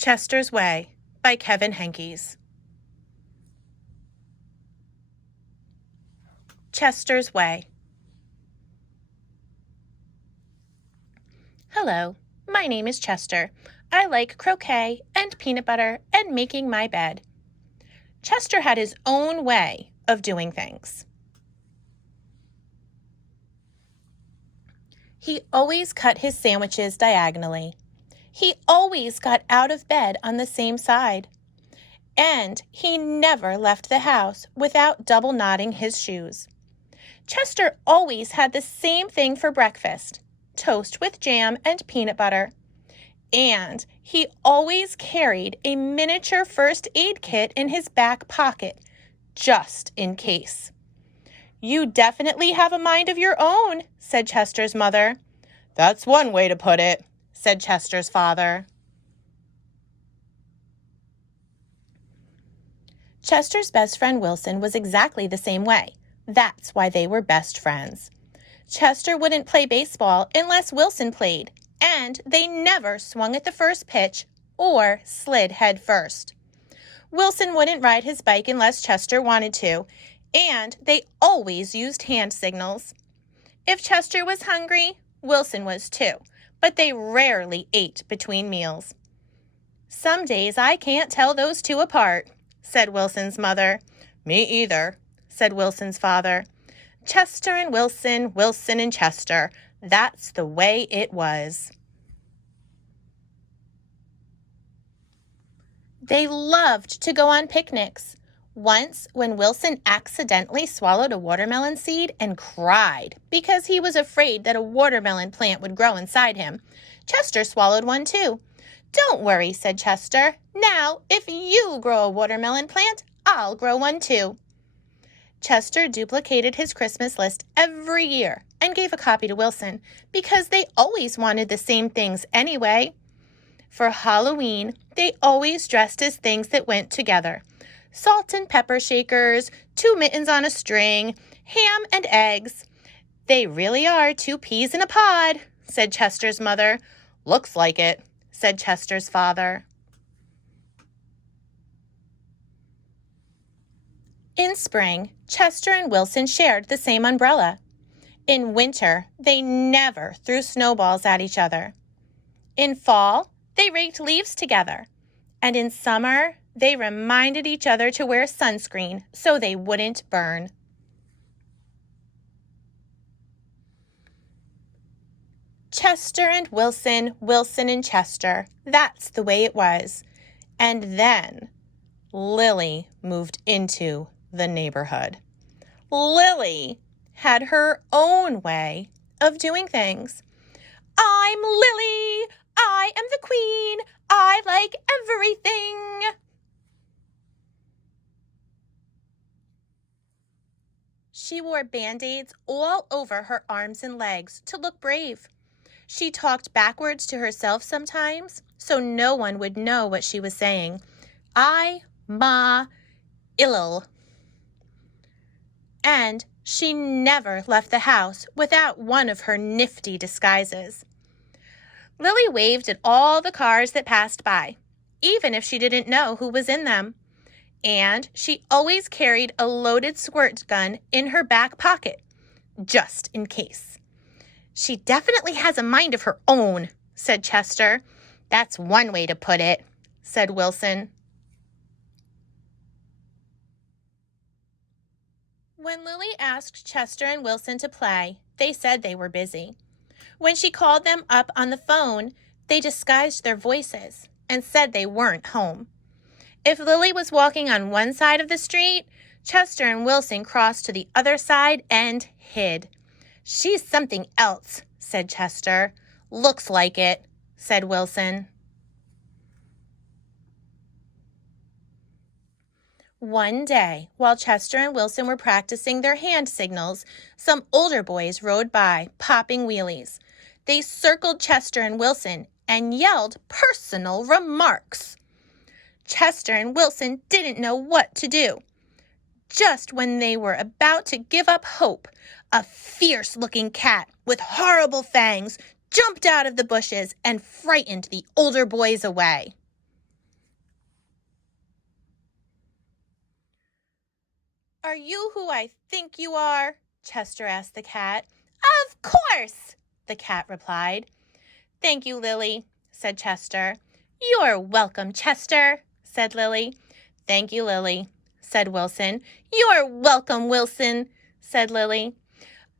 Chester's Way by Kevin Henkes. Chester's Way. Hello, my name is Chester. I like croquet and peanut butter and making my bed. Chester had his own way of doing things. He always cut his sandwiches diagonally. He always got out of bed on the same side. And he never left the house without double knotting his shoes. Chester always had the same thing for breakfast, toast with jam and peanut butter. And he always carried a miniature first aid kit in his back pocket, just in case. "You definitely have a mind of your own," said Chester's mother. "That's one way to put it," said Chester's father. Chester's best friend Wilson was exactly the same way. That's why they were best friends. Chester wouldn't play baseball unless Wilson played, and they never swung at the first pitch or slid head first. Wilson wouldn't ride his bike unless Chester wanted to, and they always used hand signals. If Chester was hungry, Wilson was too, but they rarely ate between meals. "Some days I can't tell those two apart," said Wilson's mother. "Me either," said Wilson's father. Chester and Wilson, Wilson and Chester. That's the way it was. They loved to go on picnics. Once, when Wilson accidentally swallowed a watermelon seed and cried because he was afraid that a watermelon plant would grow inside him, Chester swallowed one too. "Don't worry," said Chester. "Now, if you grow a watermelon plant, I'll grow one too." Chester duplicated his Christmas list every year and gave a copy to Wilson because they always wanted the same things anyway. For Halloween, they always dressed as things that went together: salt and pepper shakers, 2 mittens on a string, ham and eggs. "They really are 2 peas in a pod," said Chester's mother. "Looks like it," said Chester's father. In spring, Chester and Wilson shared the same umbrella. In winter, they never threw snowballs at each other. In fall, they raked leaves together. And in summer, they reminded each other to wear sunscreen so they wouldn't burn. Chester and Wilson, Wilson and Chester. That's the way it was. And then Lilly moved into the neighborhood. Lilly had her own way of doing things. "I'm Lilly. I am the queen. I like everything." She wore band-aids all over her arms and legs to look brave. She talked backwards to herself sometimes, so no one would know what she was saying. "I, ma, illel." And she never left the house without one of her nifty disguises. Lilly waved at all the cars that passed by, even if she didn't know who was in them. And she always carried a loaded squirt gun in her back pocket, just in case. "She definitely has a mind of her own," said Chester. "That's one way to put it," said Wilson. When Lilly asked Chester and Wilson to play, they said they were busy. When she called them up on the phone, they disguised their voices and said they weren't home. If Lilly was walking on one side of the street, Chester and Wilson crossed to the other side and hid. "She's something else," said Chester. "Looks like it," said Wilson. One day, while Chester and Wilson were practicing their hand signals, some older boys rode by, popping wheelies. They circled Chester and Wilson and yelled personal remarks. Chester and Wilson didn't know what to do. Just when they were about to give up hope, a fierce-looking cat with horrible fangs jumped out of the bushes and frightened the older boys away. Are you who I think you are? Chester asked the cat. Of course, the cat replied. Thank you, Lilly, said Chester. You're welcome, Chester, said Lilly. Thank you, Lilly, said Wilson. You're welcome, Wilson, said Lilly.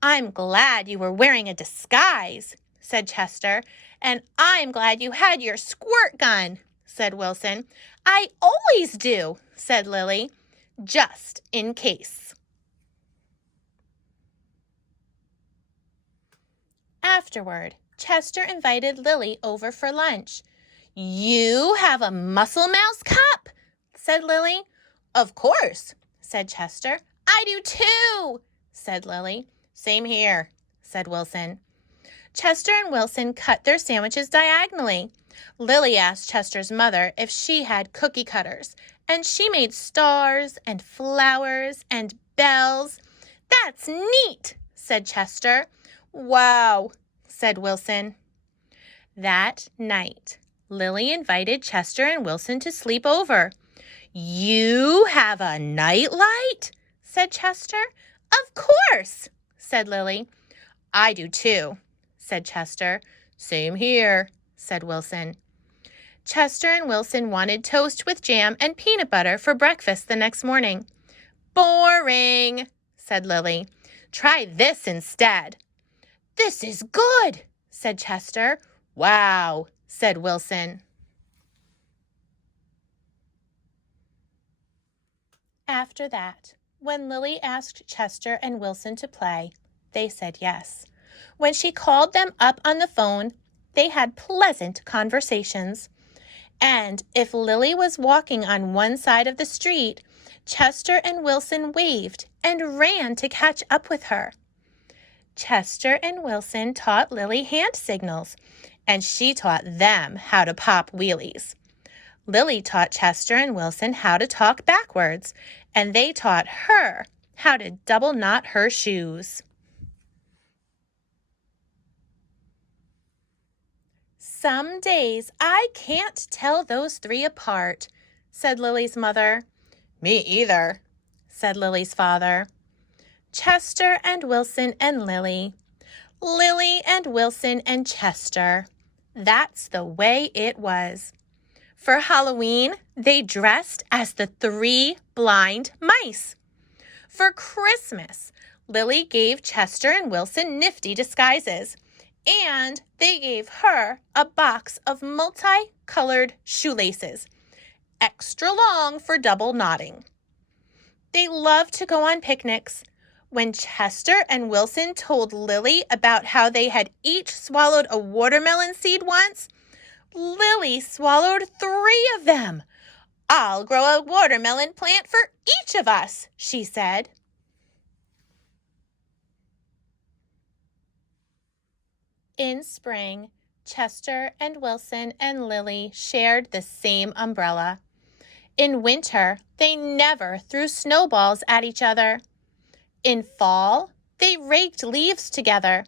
I'm glad you were wearing a disguise, said Chester. And I'm glad you had your squirt gun, said Wilson. I always do, said Lilly, just in case. Afterward, Chester invited Lilly over for lunch. You have a Muscle Mouse cup, said Lilly. Of course, said Chester. I do too, said Lilly. Same here, said Wilson. Chester and Wilson cut their sandwiches diagonally. Lilly asked Chester's mother if she had cookie cutters, and she made stars and flowers and bells. That's neat, said Chester. Wow, said Wilson. That night, Lilly invited Chester and Wilson to sleep over. You have a nightlight? Said Chester. Of course, said Lilly. I do too, said Chester. Same here, said Wilson. Chester and Wilson wanted toast with jam and peanut butter for breakfast the next morning. Boring, said Lilly. Try this instead. This is good, said Chester. Wow, said Wilson. After that, when Lilly asked Chester and Wilson to play, they said yes. When she called them up on the phone, they had pleasant conversations. And if Lilly was walking on one side of the street, Chester and Wilson waved and ran to catch up with her. Chester and Wilson taught Lilly hand signals, and she taught them how to pop wheelies. Lilly taught Chester and Wilson how to talk backwards, and they taught her how to double knot her shoes. Some days I can't tell those three apart, said Lily's mother. Me either, said Lily's father. Chester and Wilson and Lilly. Lilly and Wilson and Chester. That's the way it was. For Halloween, they dressed as the three blind mice. For Christmas, Lilly gave Chester and Wilson nifty disguises, and they gave her a box of multicolored shoelaces, extra long for double knotting. They loved to go on picnics. When Chester and Wilson told Lilly about how they had each swallowed a watermelon seed once, Lilly swallowed 3 of them. I'll grow a watermelon plant for each of us, she said. In spring, Chester and Wilson and Lilly shared the same umbrella. In winter, they never threw snowballs at each other. In fall, they raked leaves together.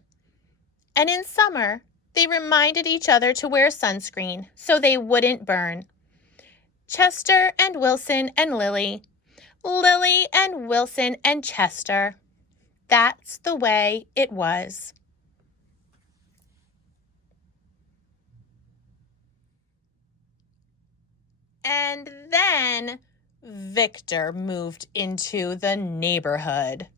And in summer, they reminded each other to wear sunscreen so they wouldn't burn. Chester and Wilson and Lilly. Lilly and Wilson and Chester. That's the way it was. And then Victor moved into the neighborhood.